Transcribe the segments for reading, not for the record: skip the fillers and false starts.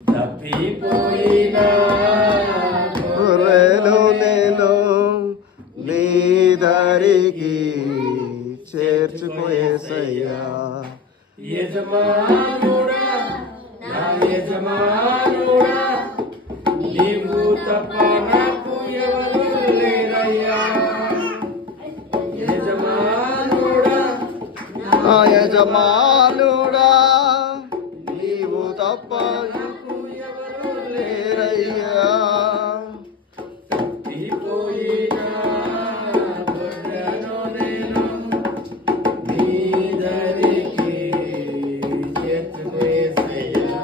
తప్పిపోయిన గొర్రెను నేను నీ దరికి చేర్చుకో యేసయ్యా. యజమానుడా నా యజమానుడా నీవు తప్ప నాకు ఎవరు లేరయ్యా. యజమానుడా నా యజమానుడా నీవు తప్ప నాకు ఎవరు లేరయ్యా. తప్పిపోయిన గొర్రెను నేను నీ దరికి చేర్చుకో యేసయ్యా.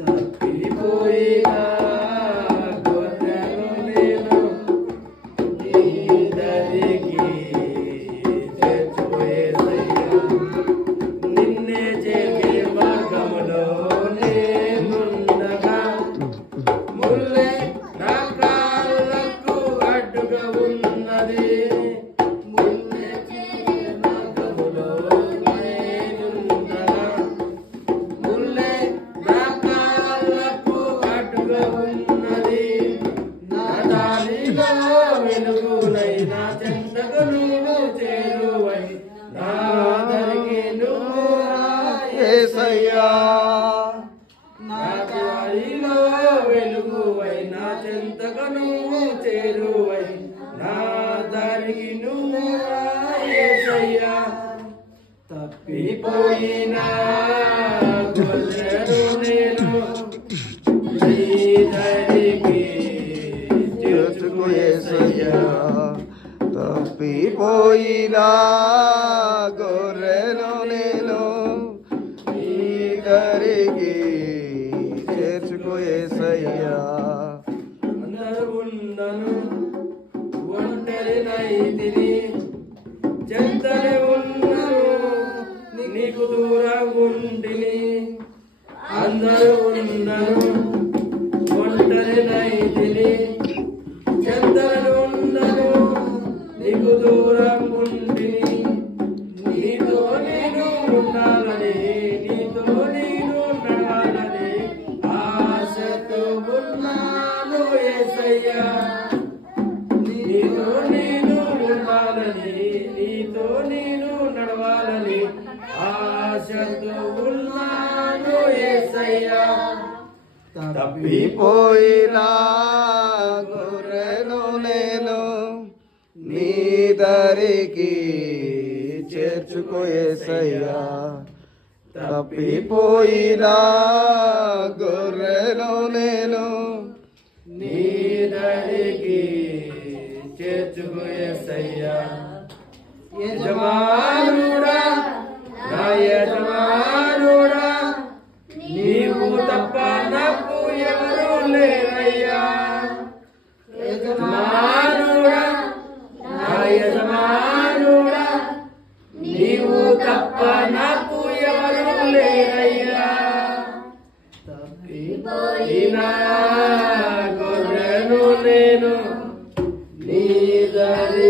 తప్పిపోయిన గొర్రెను నేను నీ దరికి చేర్చుకో యేసయ్యా. నిన్నే చేగే మార్గములో నేనుండగా ముల్లే నా కాళ్ళకు అడ్డుగా ఉన్నది. ముల్లే చేగే మార్గములో నేనుండగా ముల్లే నా కాళ్ళకు అడ్డుగా ఉన్నది. నా దారిలో వెలుగునైనా చెంతకు నువ్వు చేరువై నా దరికి నువ్వు యేసయ్యా. నా దారిలో వెలుగువై నా చెంతకు నువ్వు చేరువై నా దారికి నువ్వు యేసయ్యా. తప్పిపోయిన గొర్రెను నేను నీ దరికి చేర్చుకో యేసయ్యా. తప్పిపోయిన గొర్రెను నేను నీ దరికి చేర్చుకో యేసయ్యా. అందరూ ఉన్నను ఒంటరినైతిని చెంతనే ఉన్నను నీకు దూరం ఉంటిని. అందరూ ఉన్నను ఒంటరినైతిని చెంతనే ఉన్నను నీకు దూరం ఉంటిని. నీతో నేను ఉండాలని నీతో నేను నడవాలని ఆశతో ఉన్నాను యేసయ్యా. నీతో నేను ఉండాలని నీతో నేను నడవాలని ఆశతో ఉన్నాను యేసయ్యా. తప్పిపోయిన గొర్రెను నేను నీ దరికి చేర్చుకో యేసయ్యా. తప్పిపోయిన గొర్రెను నేను నీ దరికి చేర్చుకో యేసయ్యా. యజమానుడా నా యజమానుడా నీవు తప్ప నాకు ఎవరు లేరయ్యా. యజమానుడా నా యజమానుడా నీవు తప్ప నాకు ఎవరు లేరయ్యా. తప్పిపోయిన గొర్రెను నేను నీ దరికి